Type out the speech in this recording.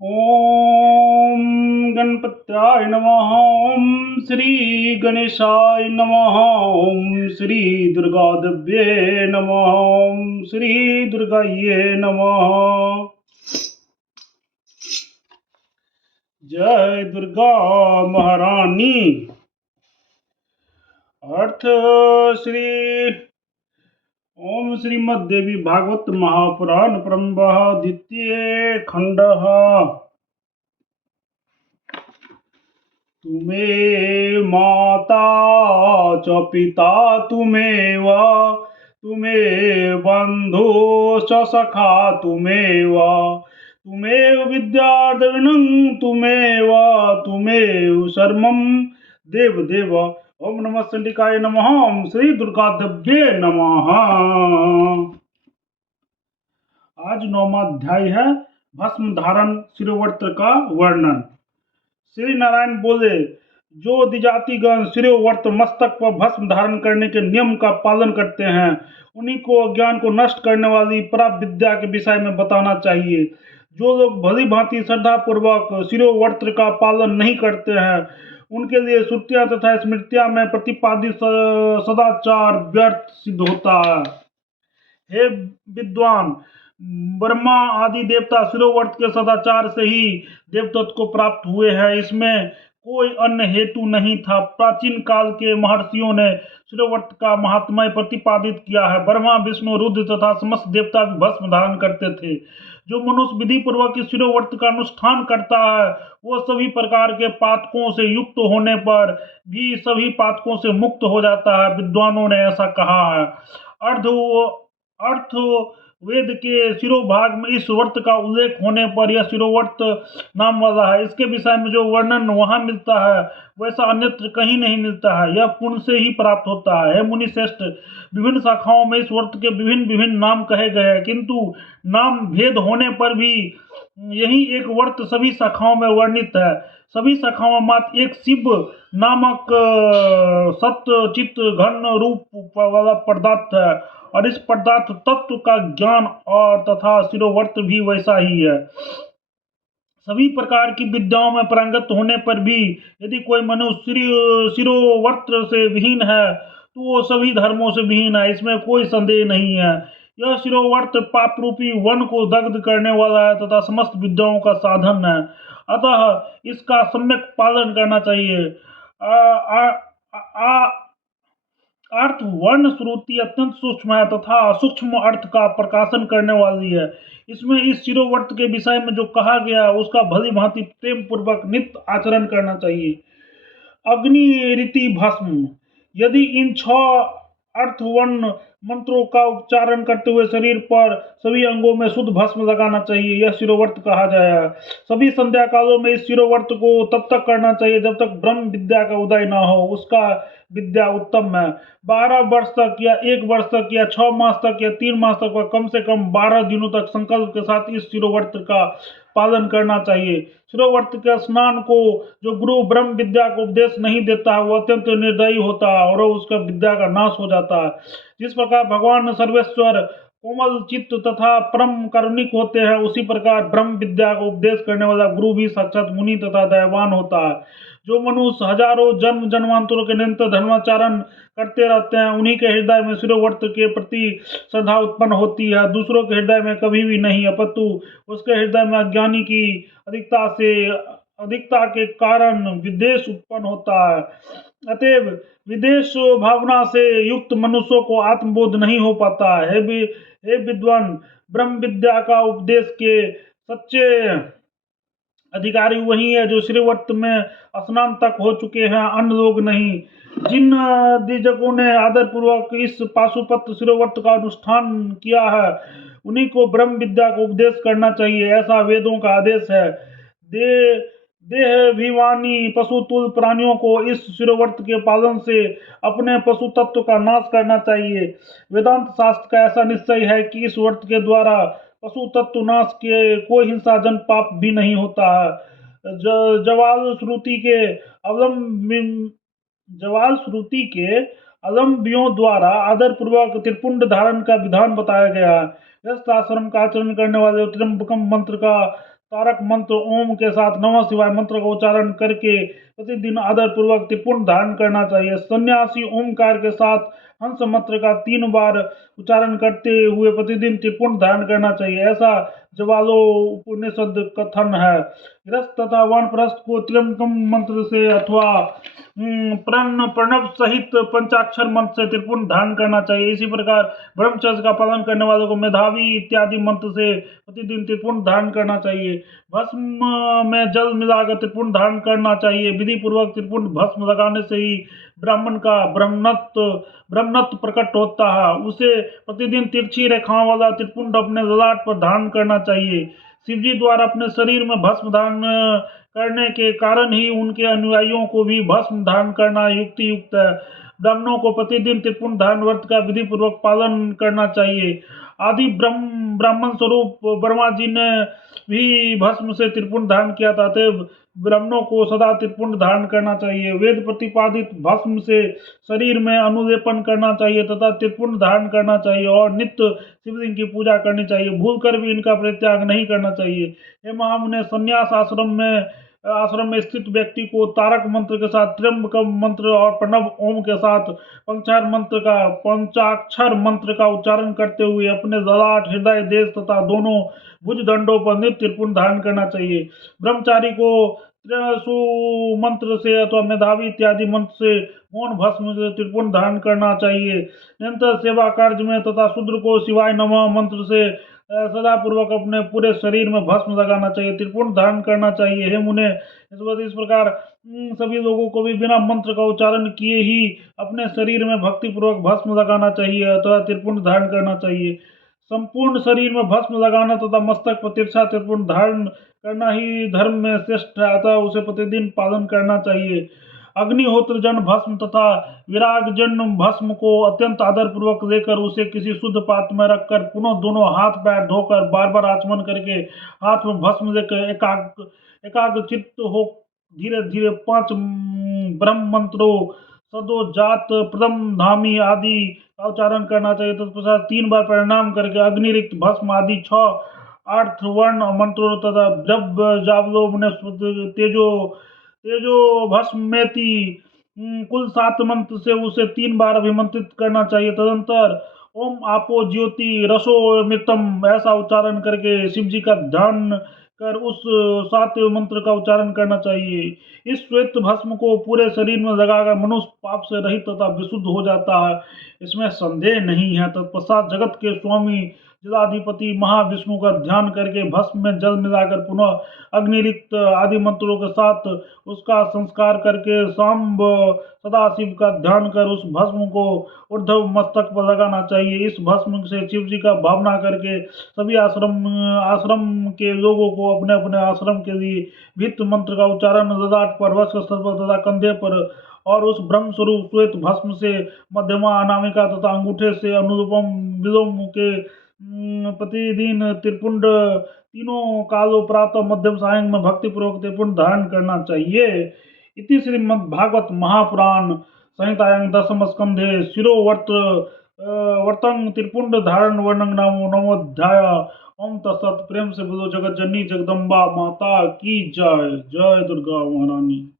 ओम गणपत्याय नमः। ओम श्री गणेशाय नमः। ओम श्री दुर्गादेव्ये नमः। ओम श्री दुर्गाये नमः। जय दुर्गा महारानी। अर्थ श्री ओम श्रीमद्देवी भागवत महापुराण प्रारंभः द्वितीय खंडः। तुमे माता च पिता तुमेव, तुमे बंधु च सखा तुमेव, तुमेव विद्यार्थिनं तुमेव, तुमेव सर्वं देवदेव। ओम नमः चंडिकाय नमः। ओम श्री दुर्गादेव्ये नमः। आज 9वां अध्याय है भस्म धारण शिरोवर्त्र का वर्णन। श्री नारायण बोले, जो द्विजातिगण शिरोवर्त्र मस्तक पर भस्म धारण करने के नियम का पालन करते हैं, उन्हीं को अज्ञान को नष्ट करने वाली पराप विद्या के विषय में बताना चाहिए। जो लोग भली भांति श्रद्धा पूर्वक शिरोवर्त्र का पालन नहीं करते हैं, उनके लिए श्रुतियां तथा स्मृतियां में प्रतिपादित सदाचार व्यर्थ सिद्ध होता है। हे विद्वान, ब्रह्मा आदि देवता शिरोवर्त के सदाचार से ही देवत्व को प्राप्त हुए हैं। इसमें कोई अन्य हेतु नहीं था। प्राचीन काल के महर्षियों ने शिरोवर्त का महात्म्य प्रतिपादित किया है। ब्रह्मा, विष्णु, रुद्र तथा समस्त देवता भी भस्म धारण करते थे। जो मनुष्य विधि पूर्वक इस शिरोवर्त का अनुष्ठान करता है, वो सभी प्रकार के पातकों से युक्त होने पर भी सभी पातकों से मुक्त हो जाता है। विद्वानों ने ऐसा कहा है। अर्थ वेद के शिरोभाग में इस व्रत का उल्लेख होने पर यह शिरोवर्त नाम वाला है। इसके विषय में जो वर्णन वहां मिलता है, वैसा अन्यत्र कहीं नहीं मिलता है। यह पुण्य से ही प्राप्त होता है। हे मुनि श्रेष्ठ, विभिन्न शाखाओं में इस व्रत के विभिन्न विभिन्न नाम कहे गए हैं, किंतु नाम भेद होने पर भी यही एक व्रत सभी शाखाओं में वर्णित है। सभी शाखाओं में मात्र एक शिव नामक सत्य चित्त घन रूप वाला पदार्थ है, और इस पदार्थ तत्व का ज्ञान और तथा शिरोवर्त भी वैसा ही है। सभी प्रकार की विद्याओं में पारंगत होने पर भी यदि कोई मनुष्य शिरोवर्त से विहीन है, तो वो सभी धर्मों से विहीन है, इसमें कोई संदेह नहीं है। यह शिरोवर्त पाप रूपी वन को दग्ध करने वाला है तथा समस्त विद्याओं का साधन है। अतः इसका सम्यक पालन करना चाहिए। अर्थ वर्ण श्रुति अत्यंत सूक्ष्म है तथा सूक्ष्म अर्थ का प्रकाशन करने वाली है। इसमें इस शिरोवर्त के विषय में जो कहा गया है, उसका भली भांति प्रेम पूर्वक नित्य आचरण करना चाहिए। अग्नि रीति भस्म। यदि इन 6 अर्थवर्ण मंत्रों का उच्चारण करते हुए शरीर पर सभी अंगों में शुद्ध भस्म लगाना चाहिए, यह शिरोवर्त कहा जाए। सभी संध्या कालों में इस शिरोवर्त को तब तक करना चाहिए जब तक ब्रह्म विद्या का उदय न हो। उसका विद्या उत्तम है। 12 वर्ष तक या 1 वर्ष तक या 6 मास तक या 3 मास तक कम से कम 12 दिनों तक संकल्प के साथ इस शिरोवर्त का पालन करना चाहिए। शिरोवर्त के स्नान को जो गुरु ब्रह्म विद्या को उपदेश नहीं देता है, वो अत्यंत निर्दयी होता है और उसका विद्या का नाश हो जाता है। जिस प्रकार भगवान सर्वेश्वर कोमल चित्त तथा परम कारुणिक होते हैं, उसी प्रकार ब्रह्म विद्या को उपदेश करने वाला गुरु भी साक्षात मुनि तथा दयावान होता है। जो मनुष्य हजारों जन्म जन्मांतरों के निरंतर धर्माचरण करते रहते हैं, उन्हीं के हृदय में शिरोवर्त के प्रति श्रद्धा उत्पन्न होती है। दूसरों के हृदय में कभी भी नहीं, अपितु उसके हृदय में अज्ञानी की अधिकता के कारण विद्वेष उत्पन्न होता है। अतएव विदेश भावना से युक्त मनुष्यों को आत्मबोध नहीं हो पाता है। हे विद्वान, ब्रह्म विद्या का उपदेश के सच्चे अधिकारी वही है जो श्रीवर्त में स्नान तक हो चुके हैं, अन्य लोग नहीं। जिन द्विजकों ने आदर पूर्वक इस पाशुपत शिरोवर्त का अनुष्ठान किया है, उन्हीं को ब्रह्म विद्या को उपदेश करना चाहिए, ऐसा वेदों का आदेश है। देहभिमानी पशुतुल प्राणियों को इस शिरोवर्त के पालन से अपने पशु तत्व का नाश करना चाहिए। वेदांत शास्त्र का ऐसा निश्चय है कि इस व्रत के द्वारा पशु तत्व नाश के कोई हिंसाजन पाप भी नहीं होता है। जवाल श्रुति के अवलंबियों द्वारा आदर पूर्वक त्रिपुंड धारण का विधान बताया गया है। यह आश्रम का आचरण करने वाले त्र्यंबकम मंत्र का तारक मंत्र ओम के साथ नमः शिवाय मंत्र का उच्चारण करके प्रतिदिन आदर पूर्वक त्रिपुंड धारण करना चाहिए। सन्यासी ओमकार के साथ हंस मंत्र का 3 बार उच्चारण करते हुए प्रतिदिन त्रिपुंड धारण करना चाहिए, ऐसा ज्वालो उपनिषद कथन है। गृहस्थ तथा वानप्रस्थ को त्र्यंबकम मंत्र से अथवा प्रणव सहित पंचाक्षर मंत्र से त्रिपुंड धारण करना चाहिए। इसी प्रकार ब्रह्मचर्य का पालन करने वालों को मेधावी इत्यादि मंत्र से प्रतिदिन त्रिपुंड धारण करना चाहिए। भस्म में जल मिलाकर त्रिपुंड धारण करना चाहिए। विधि पूर्वक त्रिपुंड भस्म लगाने से ही ब्राह्मण का ब्रह्मणत्व प्रकट होता है। उसे प्रतिदिन तिरछी रेखाओं वाला त्रिपुंड अपने ललाट पर धारण करना चाहिए। शिवजी द्वारा अपने शरीर में भस्म धारण करने के कारण ही उनके अनुयायियों को भी भस्म धारण करना युक्ति युक्त है। ब्राह्मणों को प्रतिदिन त्रिपुंड धारण व्रत का विधि पूर्वक पालन करना चाहिए। आदि ब्राह्मण स्वरूप ब्रह्मा जी ने भी भस्म से त्रिपुंड धारण किया था, अतः ब्राह्मणों को सदा त्रिपुंड धारण करना चाहिए। वेद प्रतिपादित भस्म से शरीर में अनुलेपन करना चाहिए तथा त्रिपुंड धारण करना चाहिए और नित्य शिवलिंग की पूजा करनी चाहिए। भूलकर भी इनका परित्याग नहीं करना चाहिए। हे महामुने, संन्यास आश्रम में स्थित व्यक्ति को तारक मंत्र के साथ त्र्यंबक मंत्र और प्रणव ओम के साथ पंचाक्षर मंत्र का उच्चारण करते हुए अपने ललाट, हृदय, देश तथा दोनों भुज दंडों पर नित्य त्रिपुंड धारण करना चाहिए। ब्रह्मचारी को त्रिशु मंत्र से अथवा मेधावी इत्यादि मंत्र से मौन भस्म से त्रिपुंड धारण करना चाहिए। निरंतर सेवा कार्य में तथा शूद्र को शिवाय नमः मंत्र से सदा पूर्वक अपने पूरे शरीर में भस्म लगाना चाहिए, त्रिपुंड धारण करना चाहिए। हे मुने, इस प्रकार सभी लोगों को भी बिना मंत्र का उच्चारण किए ही अपने शरीर में भक्ति पूर्वक भस्म लगाना चाहिए अथवा त्रिपुंड धारण करना चाहिए। संपूर्ण शरीर में भस्म लगाना तथा मस्तक पर तिरछा त्रिपुंड धारण करना ही धर्म में श्रेष्ठ है, अतः उसे प्रतिदिन पालन करना चाहिए। अग्निहोत्र जन भस्म तथा विराग जन भस्म को अत्यंत आदर पूर्वक लेकर उसे किसी शुद्ध पात्र में रखकर पुनः दोनों हाथ पैर धोकर बार बार आचमन करके हाथ में भस्म लेकर एकाग्र चित्त हो धीरे धीरे 5 ब्रह्म मंत्रों सदो जात प्रथम धामी आदि का उच्चारण करना चाहिए। तत्पश्चात 3 बार प्रणाम करके अग्निरिक्त भस्म आदि 6 अर्थवर्ण मंत्रों तथा द्रव्य जावलो तेजो भस्मेति कुल 7 मंत्र से उसे 3 बार अभिमंत्रित करना चाहिए। तदंतर ओम आपो ज्योति रसो मृतम ऐसा उच्चारण करके शिव जी का ध्यान कर उस 7 मंत्र का उच्चारण करना चाहिए। इस श्वेत भस्म को पूरे शरीर में लगाकर मनुष्य पाप से रहित तथा विशुद्ध हो जाता है, इसमें संदेह नहीं है। तत्पश्चात जगत के स्वामी जलाधिपति महाविष्णु का ध्यान करके भस्म में जल मिलाकर पुनः अग्निरिक्त आदि मंत्रों के साथ उसका संस्कार करके सांब सदाशिव का ध्यान कर उस भस्म को ऊर्ध्व मस्तक पर लगाना चाहिए। इस भस्म से शिव जी का भावना करके सभी आश्रम के लोगों को अपने अपने आश्रम के लिए भित्त मंत्र का उच्चारण ललाट पर, वक्ष पर तथा कंधे पर और उस ब्रह्म स्वरूप श्वेत भस्म से मध्यमा, अनामिका तथा अंगूठे से अनुरूपम विलोम के प्रतिदिन त्रिपुंड तीनों कालों प्रातः मध्यम सायं में भक्ति पूर्वक त्रिपुंड धारण करना चाहिए। इति श्रीमद्भागवत महापुराण संहितायां 10th स्कंधे वर्तंग त्रिपुंड धारण वर्णन नवोध्याय। ओम तत्सत। प्रेम से बोलो जगत जननी जगदम्बा माता की जय। जय दुर्गा महारानी।